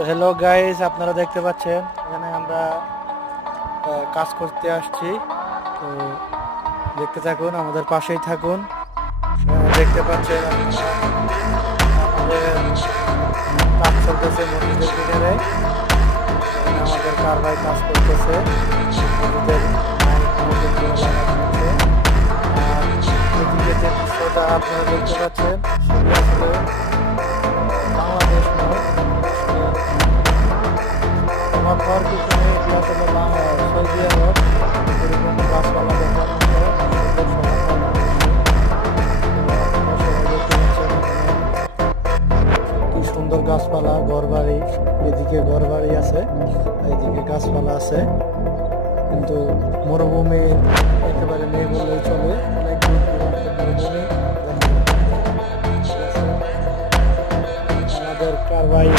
তো hello guys, আপনারা দেখতে পাচ্ছেন এখানে আমরা কাজ করতে আসছি। তো দেখতে থাকুন, আমাদের পাশেই থাকুন। দেখতে পাচ্ছেন আপনারা আমাদের কাজ চলতেছে মসজিদের কিনারে। এখানে আমাদের কারভাই কাজ করতেছে মসজিদের মসজিদগুলো লাগানো হচ্ছে। আর এদিকে যে দৃশ্যটা আপনারা দেখতে পাচ্ছেন সেটি আসলে বাংলাদেশ নয়, আমার ঘর পিছনে এটি আসলে সৌদি আরব। এরকম গাছপালা দেখার মতো সুন্দর সমাধান রয়েছে। সবাই দেখতে পাচ্ছেন কি সুন্দর গাছপালা, ঘরবাড়ি, এদিকে ঘরবাড়ি আছে, এদিকে গাছপালা আছে, কিন্তু মরুভূমি একেবারে নেই বললেই চলে। অনেক দূর দূরান্তে মরুভূমি। আমাদের কারবাই